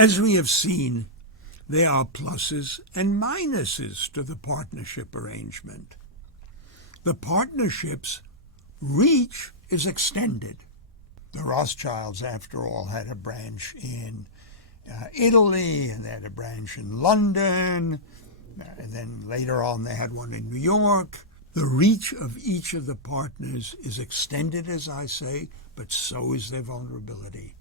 As we have seen, there are pluses and minuses to the partnership arrangement. The partnership's reach is extended. The Rothschilds, after all, had a branch in Italy, and they had a branch in London, and then later on they had one in New York. The reach of each of the partners is extended, as I say, but so is their vulnerability.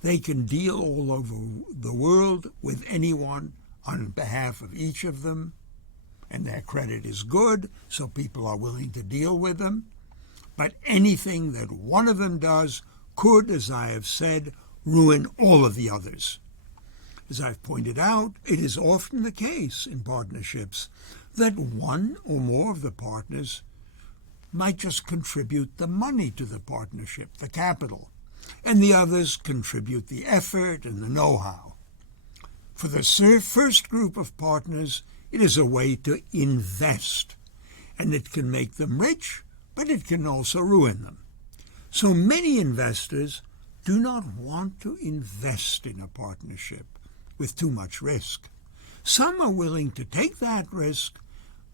They can deal all over the world with anyone on behalf of each of them, and their credit is good, so people are willing to deal with them. But anything that one of them does could, as I have said, ruin all of the others. As I've pointed out, it is often the case in partnerships that one or more of the partners might just contribute the money to the partnership, the capital, and the others contribute the effort and the know-how. For the first group of partners, it is a way to invest, and it can make them rich, but it can also ruin them. So many investors do not want to invest in a partnership with too much risk. Some are willing to take that risk,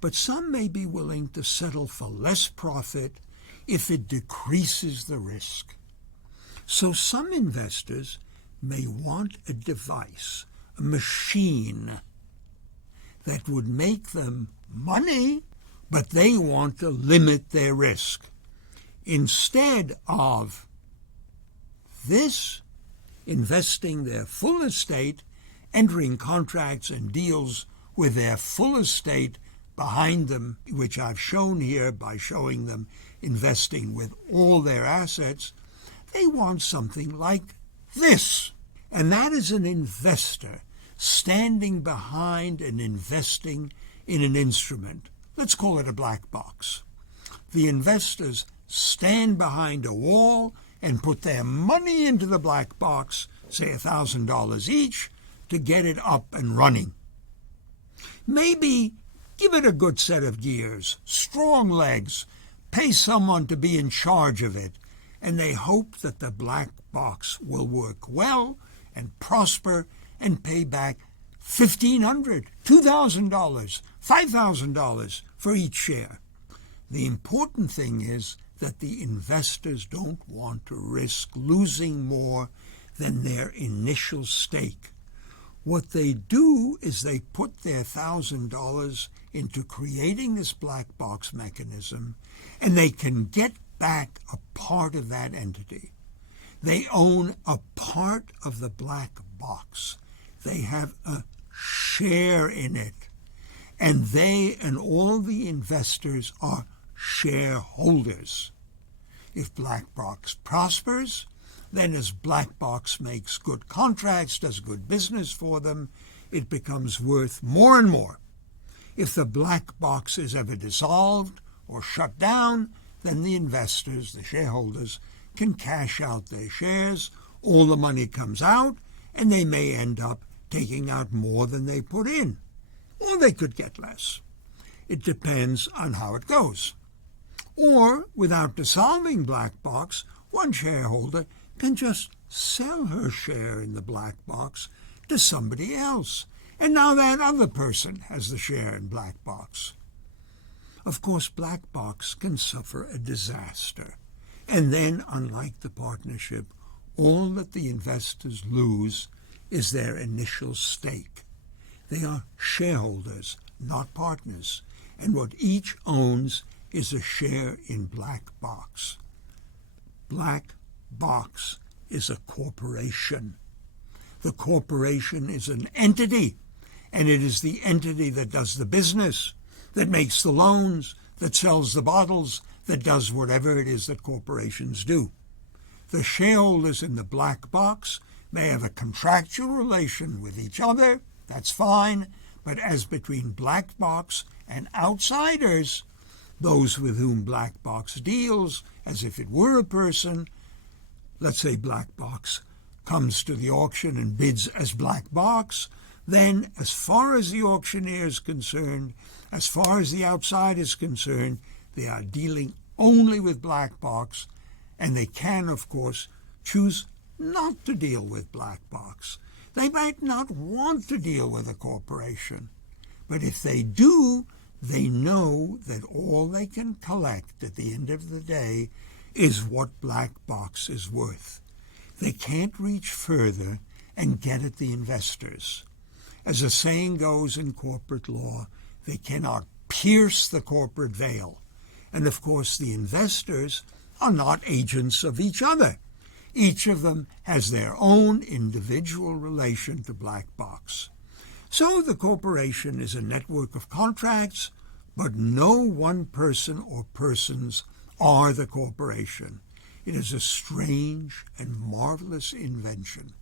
but some may be willing to settle for less profit if it decreases the risk. So some investors may want a device, a machine, that would make them money, but they want to limit their risk. Instead of this, investing their full estate, entering contracts and deals with their full estate behind them, which I've shown here by showing them investing with all their assets, they want something like this. And that is an investor standing behind and investing in an instrument. Let's call it a black box. The investors stand behind a wall and put their money into the black box, say $1,000 each, to get it up and running. Maybe give it a good set of gears, strong legs, pay someone to be in charge of it, and they hope that the black box will work well and prosper and pay back $1,500, $2,000, $5,000 for each share. The important thing is that the investors don't want to risk losing more than their initial stake. What they do is they put their $1,000 into creating this black box mechanism, and they can get back a part of that entity. They own a part of the black box. They have a share in it, and they and all the investors are shareholders. If black box prospers, then as black box makes good contracts, does good business for them, it becomes worth more and more. If the black box is ever dissolved or shut down, then the investors, the shareholders, can cash out their shares, all the money comes out, and they may end up taking out more than they put in, or they could get less. It depends on how it goes. Or, without dissolving black box, one shareholder can just sell her share in the black box to somebody else, and now that other person has the share in black box. Of course, black box can suffer a disaster, and then, unlike the partnership, all that the investors lose is their initial stake. They are shareholders, not partners, and what each owns is a share in black box. Black box is a corporation. The corporation is an entity, and it is the entity that does the business, that makes the loans, that sells the bottles, that does whatever it is that corporations do. The shareholders in the black box may have a contractual relation with each other, that's fine, but as between black box and outsiders, those with whom black box deals as if it were a person, let's say black box comes to the auction and bids as black box, then as far as the auctioneer is concerned, as far as the outside is concerned, they are dealing only with black box, and they can, of course, choose not to deal with black box. They might not want to deal with a corporation, but if they do, they know that all they can collect at the end of the day is what black box is worth. They can't reach further and get at the investors. As a saying goes in corporate law, they cannot pierce the corporate veil. And of course, the investors are not agents of each other. Each of them has their own individual relation to black box. So the corporation is a network of contracts, but no one person or persons are the corporation. It is a strange and marvelous invention.